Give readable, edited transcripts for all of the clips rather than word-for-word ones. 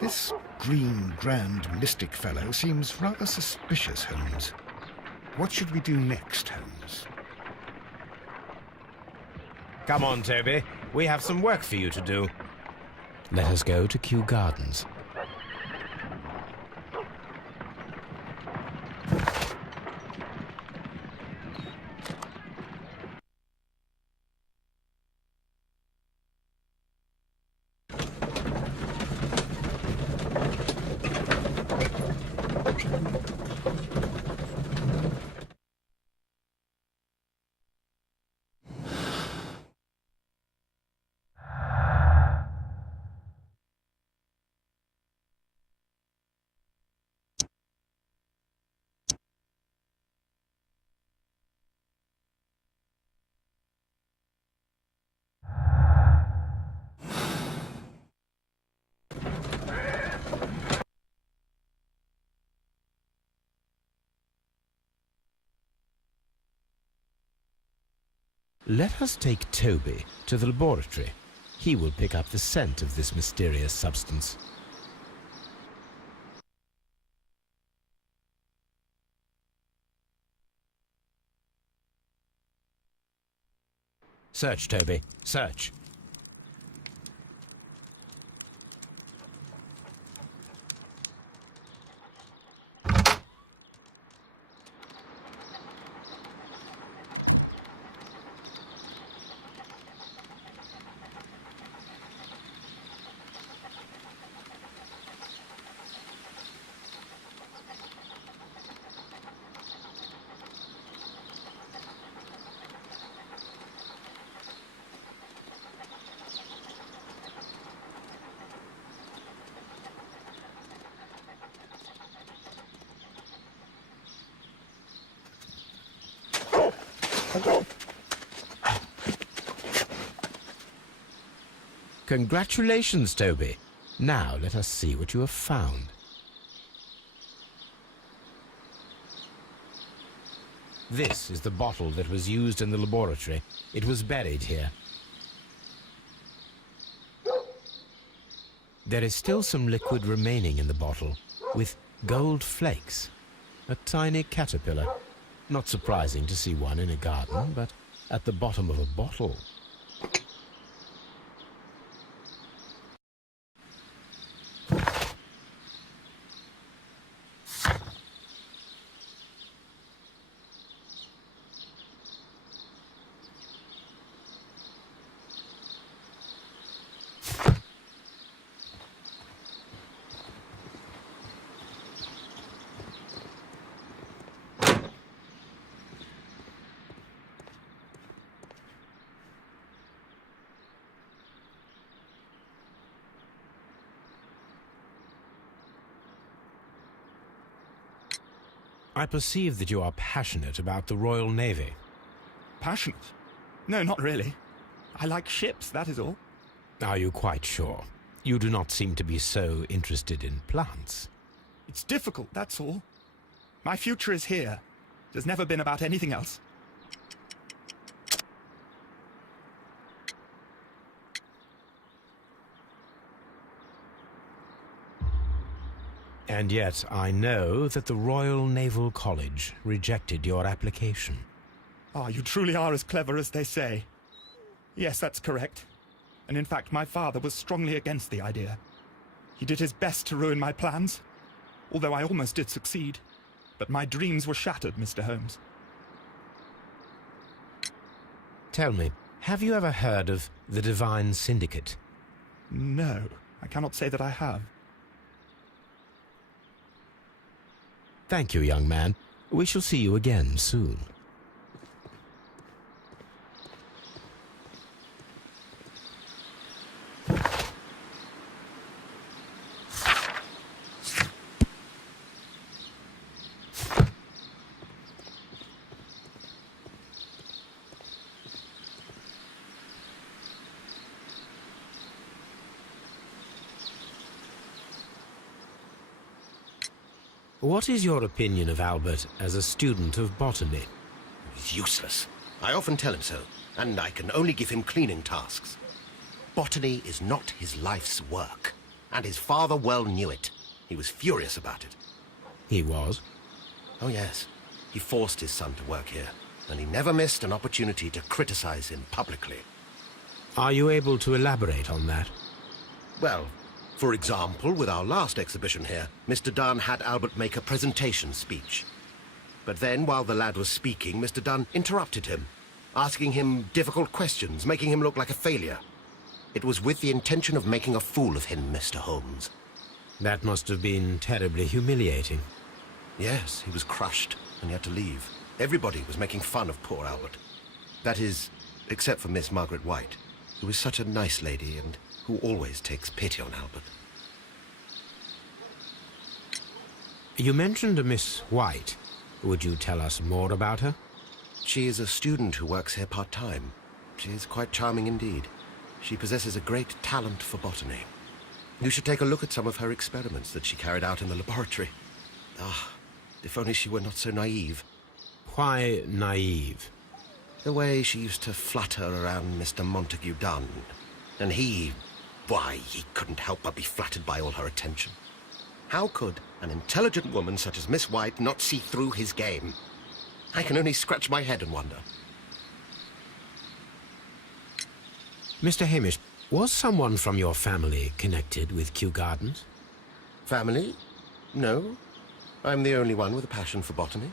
This green, grand, mystic fellow seems rather suspicious, Holmes. What should we do next, Holmes? Come on, Toby. We have some work for you to do. Let us go to Kew Gardens. Let us take Toby to the laboratory. He will pick up the scent of this mysterious substance. Search, Toby. Search. Congratulations, Toby. Now let us see what you have found. This is the bottle that was used in the laboratory. It was buried here. There is still some liquid remaining in the bottle, with gold flakes. A tiny caterpillar. Not surprising to see one in a garden, but at the bottom of a bottle. I perceive that you are passionate about the Royal Navy. Passionate? No, not really. I like ships, that is all. Are you quite sure? You do not seem to be so interested in plants. It's difficult, that's all. My future is here. It has never been about anything else. And yet I know that the Royal Naval College rejected your application. Ah, you truly are as clever as they say. Yes, that's correct. And in fact, my father was strongly against the idea. He did his best to ruin my plans, although I almost did succeed. But my dreams were shattered, Mr. Holmes. Tell me, have you ever heard of the Divine Syndicate? No, I cannot say that I have. Thank you, young man. We shall see you again soon. What is your opinion of Albert as a student of botany? He's useless. I often tell him so, and I can only give him cleaning tasks. Botany is not his life's work. And his father well knew it. He was furious about it. He was? Oh, yes. He forced his son to work here, and he never missed an opportunity to criticize him publicly. Are you able to elaborate on that? Well, for example, with our last exhibition here, Mr. Dunn had Albert make a presentation speech. But then, while the lad was speaking, Mr. Dunn interrupted him, asking him difficult questions, making him look like a failure. It was with the intention of making a fool of him, Mr. Holmes. That must have been terribly humiliating. Yes, he was crushed, and he had to leave. Everybody was making fun of poor Albert. That is, except for Miss Margaret White, who is such a nice lady and who always takes pity on Albert. You mentioned a Miss White. Would you tell us more about her? She is a student who works here part-time. She is quite charming indeed. She possesses a great talent for botany. You should take a look at some of her experiments that she carried out in the laboratory. Ah, if only she were not so naive. Why naive? The way she used to flutter around Mr. Montague Dunn. And he... why, he couldn't help but be flattered by all her attention. How could an intelligent woman such as Miss White not see through his game? I can only scratch my head and wonder. Mr. Hamish, was someone from your family connected with Kew Gardens? Family? No. I'm the only one with a passion for botany.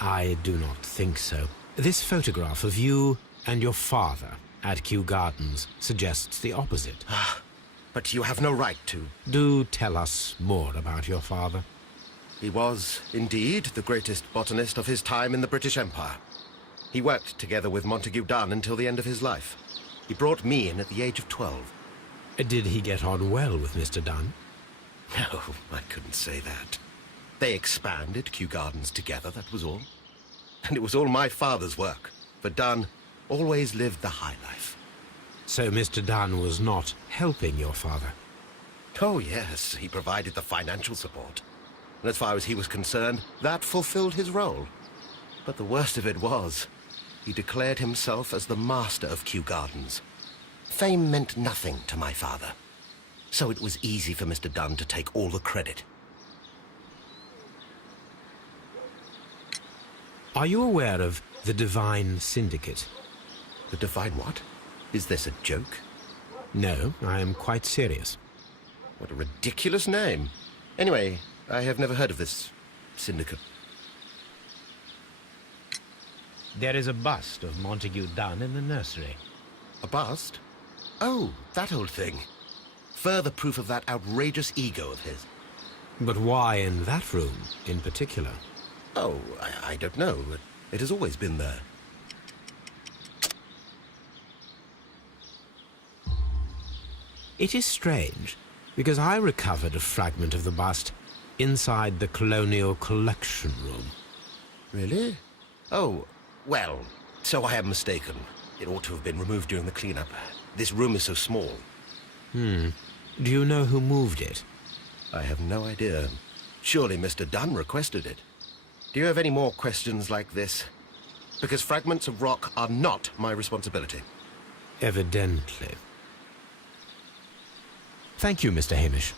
I do not think so. This photograph of you and your father at Kew Gardens suggests the opposite. But you have no right to. Do tell us more about your father. He was, indeed, the greatest botanist of his time in the British Empire. He worked together with Montague Dunn until the end of his life. He brought me in at the age of 12. Did he get on well with Mr. Dunn? No, I couldn't say that. They expanded Kew Gardens together, that was all. And it was all my father's work, for Dunn always lived the high life. So Mr. Dunn was not helping your father? Oh, yes, he provided the financial support. And as far as he was concerned, that fulfilled his role. But the worst of it was, he declared himself as the master of Kew Gardens. Fame meant nothing to my father. So it was easy for Mr. Dunn to take all the credit. Are you aware of the Divine Syndicate? The Divine what? Is this a joke? No, I am quite serious. What a ridiculous name. Anyway, I have never heard of this syndicate. There is a bust of Montague Dunn in the nursery. A bust? Oh, that old thing. Further proof of that outrageous ego of his. But why in that room in particular? Oh, I don't know. It has always been there. It is strange, because I recovered a fragment of the bust inside the Colonial Collection Room. Really? Oh, well, so I am mistaken. It ought to have been removed during the cleanup. This room is so small. Do you know who moved it? I have no idea. Surely Mr. Dunn requested it. Do you have any more questions like this? Because fragments of rock are not my responsibility. Evidently. Thank you, Mr. Hamish.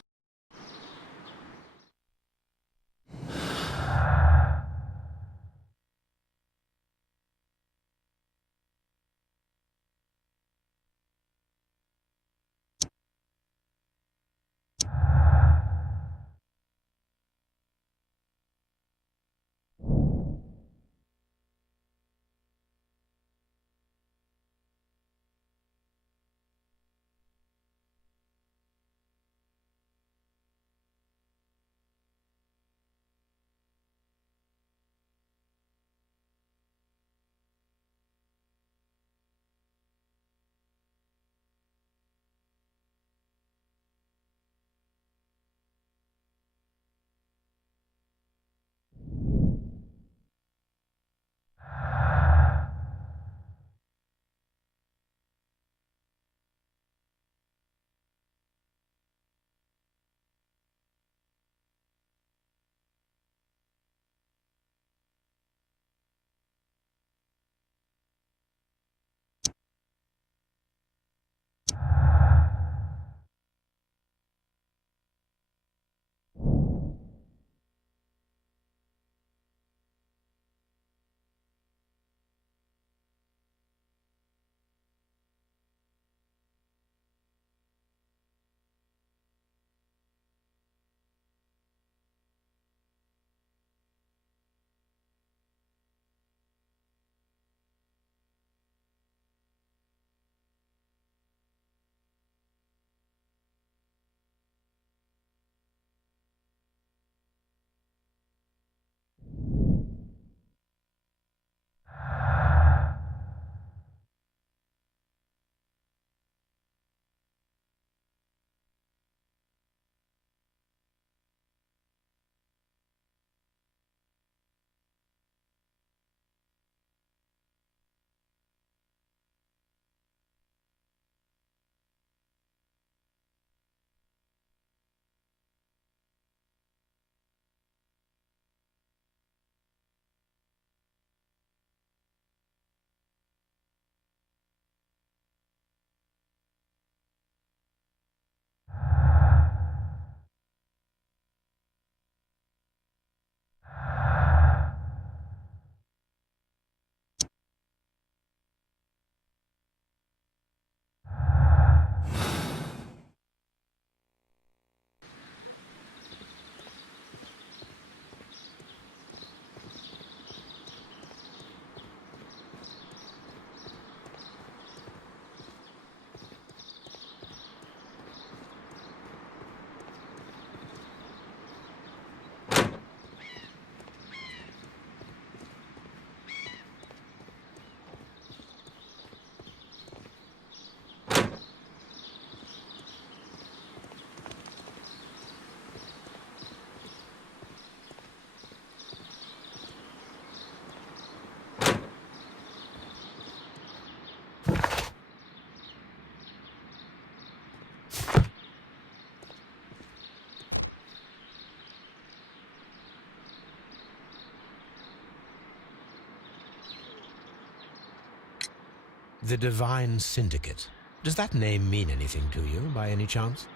The Divine Syndicate. Does that name mean anything to you, by any chance?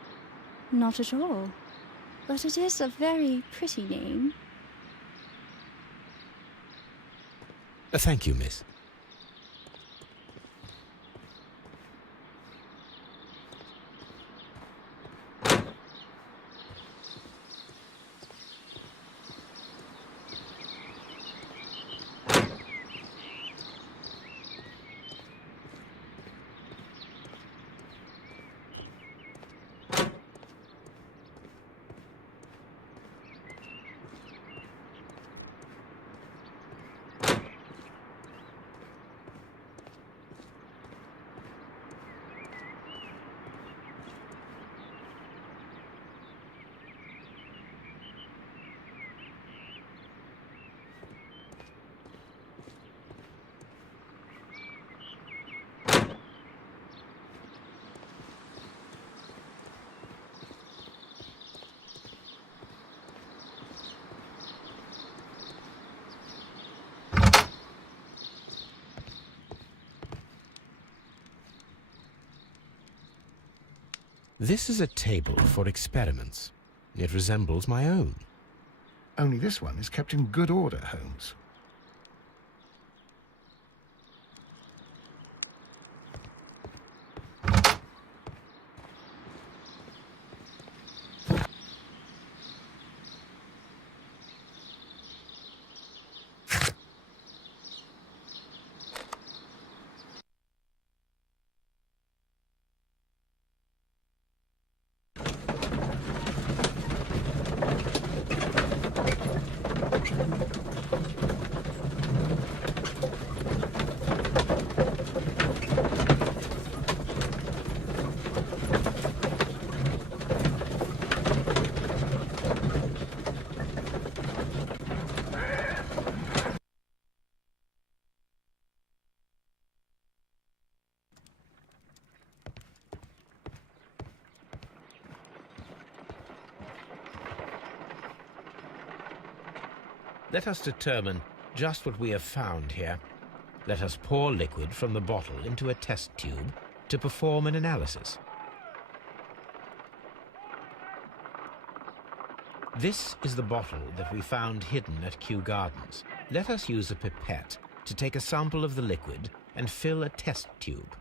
Not at all. But it is a very pretty name. Thank you, miss. This is a table for experiments. It resembles my own. Only this one is kept in good order, Holmes. Let us determine just what we have found here. Let us pour liquid from the bottle into a test tube to perform an analysis. This is the bottle that we found hidden at Kew Gardens. Let us use a pipette to take a sample of the liquid and fill a test tube.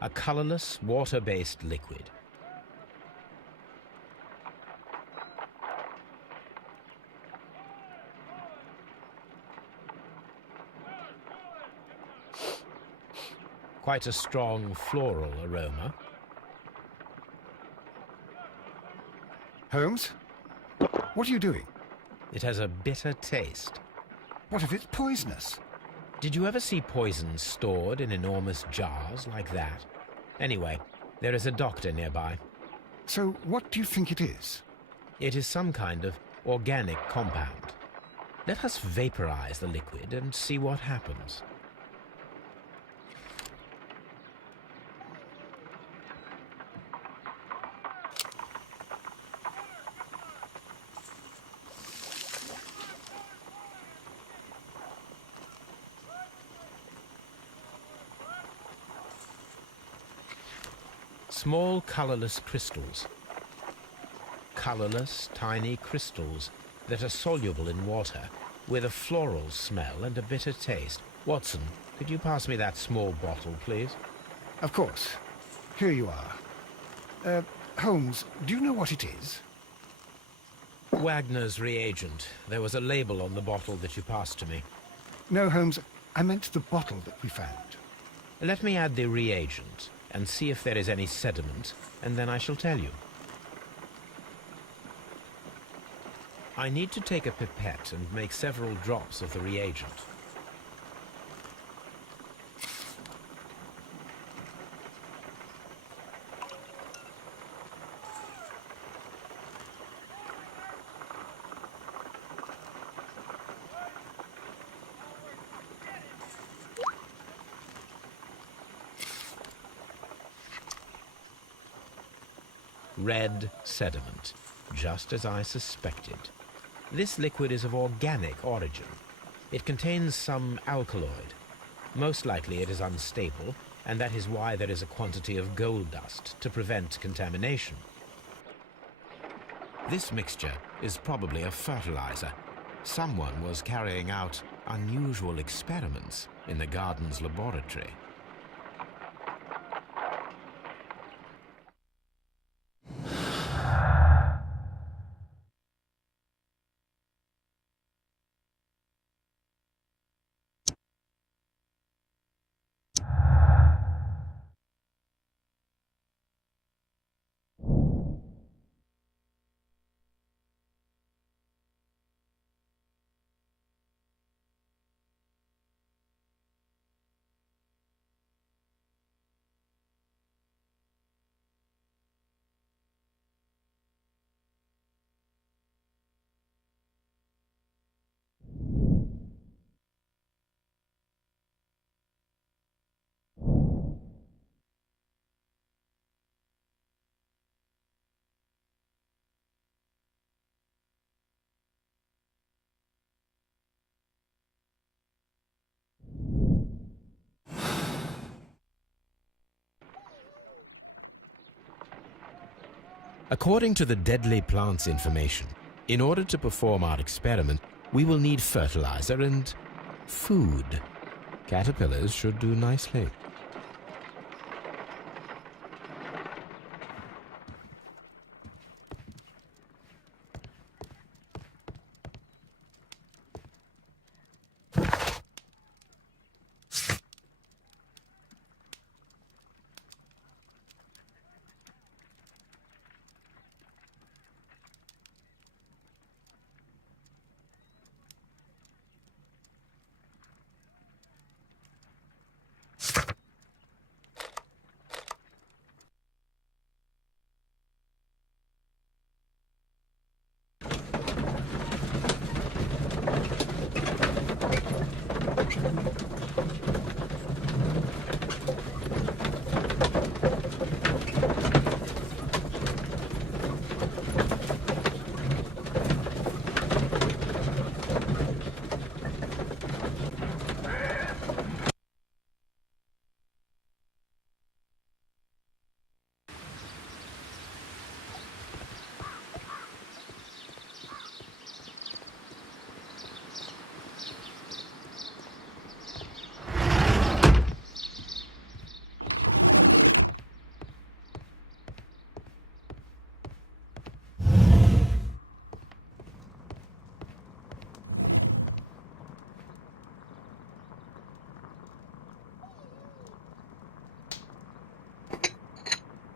A colorless, water-based liquid. Quite a strong floral aroma. Holmes? What are you doing? It has a bitter taste. What if it's poisonous? Did you ever see poison stored in enormous jars like that? Anyway, there is a doctor nearby. So what do you think it is? It is some kind of organic compound. Let us vaporize the liquid and see what happens. Small colorless crystals. Colorless, tiny crystals that are soluble in water with a floral smell and a bitter taste. Watson, could you pass me that small bottle, please? Of course. Here you are. Holmes, do you know what it is? Wagner's reagent. There was a label on the bottle that you passed to me. No, Holmes, I meant the bottle that we found. Let me add the reagent and see if there is any sediment, and then I shall tell you. I need to take a pipette and make several drops of the reagent. red sediment, just as I suspected. This liquid is of organic origin. It contains some alkaloid. Most likely it is unstable, and that is why there is a quantity of gold dust to prevent contamination. This mixture is probably a fertilizer. Someone was carrying out unusual experiments in the garden's laboratory. According to the deadly plants information, in order to perform our experiment, we will need fertilizer and food. Caterpillars should do nicely.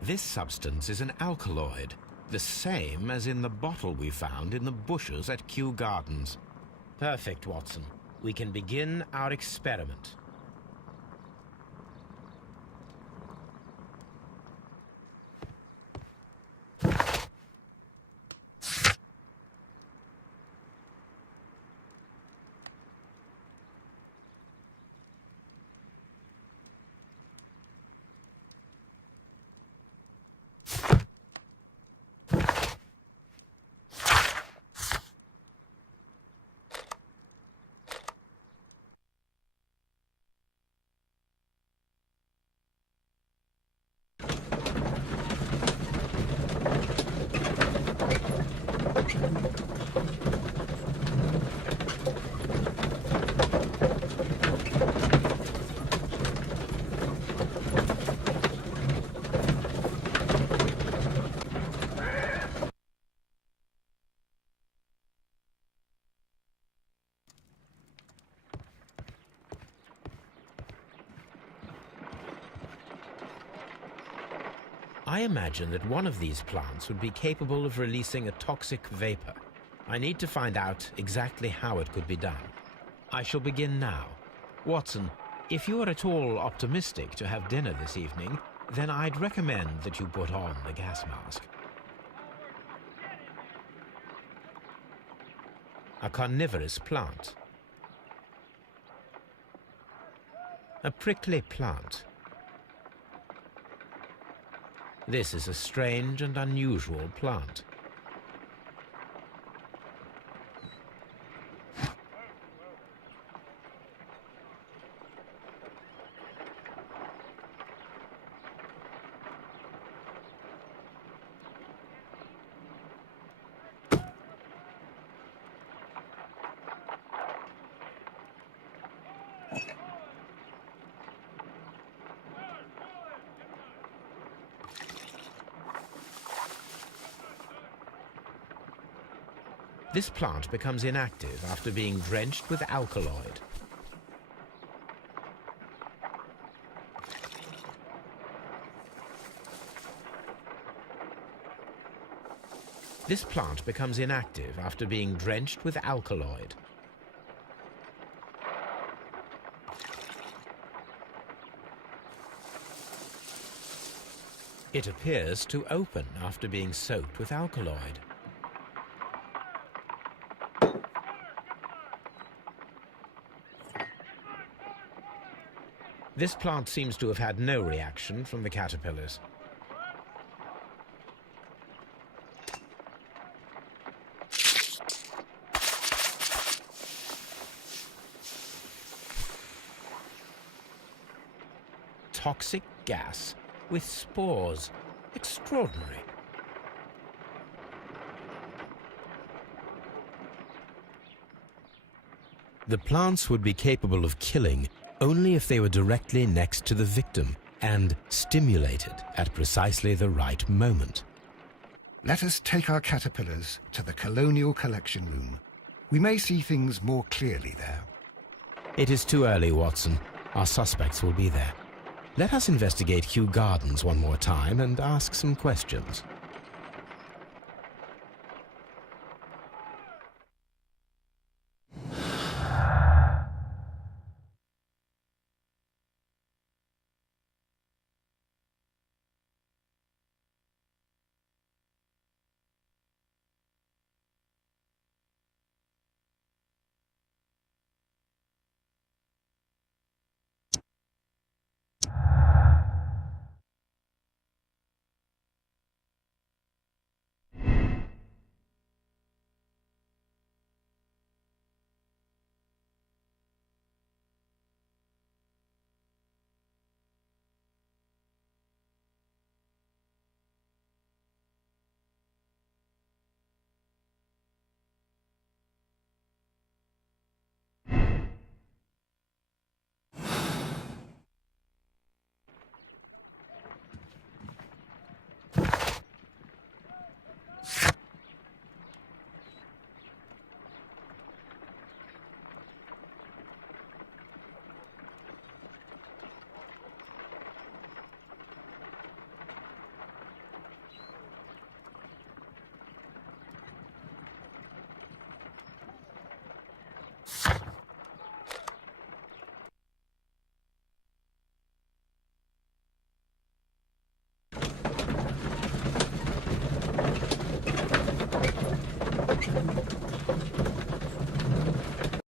This substance is an alkaloid, the same as in the bottle we found in the bushes at Kew Gardens. Perfect, Watson. We can begin our experiment. I imagine that one of these plants would be capable of releasing a toxic vapor. I need to find out exactly how it could be done. I shall begin now. Watson, if you are at all optimistic to have dinner this evening, then I'd recommend that you put on the gas mask. A carnivorous plant. A prickly plant. This is a strange and unusual plant. This plant becomes inactive after being drenched with alkaloid. This plant becomes inactive after being drenched with alkaloid. It appears to open after being soaked with alkaloid. This plant seems to have had no reaction from the caterpillars. Toxic gas with spores. Extraordinary. The plants would be capable of killing only if they were directly next to the victim and stimulated at precisely the right moment. Let us take our caterpillars to the Colonial Collection Room. We may see things more clearly there. It is too early, Watson. Our suspects will be there. Let us investigate Kew Gardens one more time and ask some questions.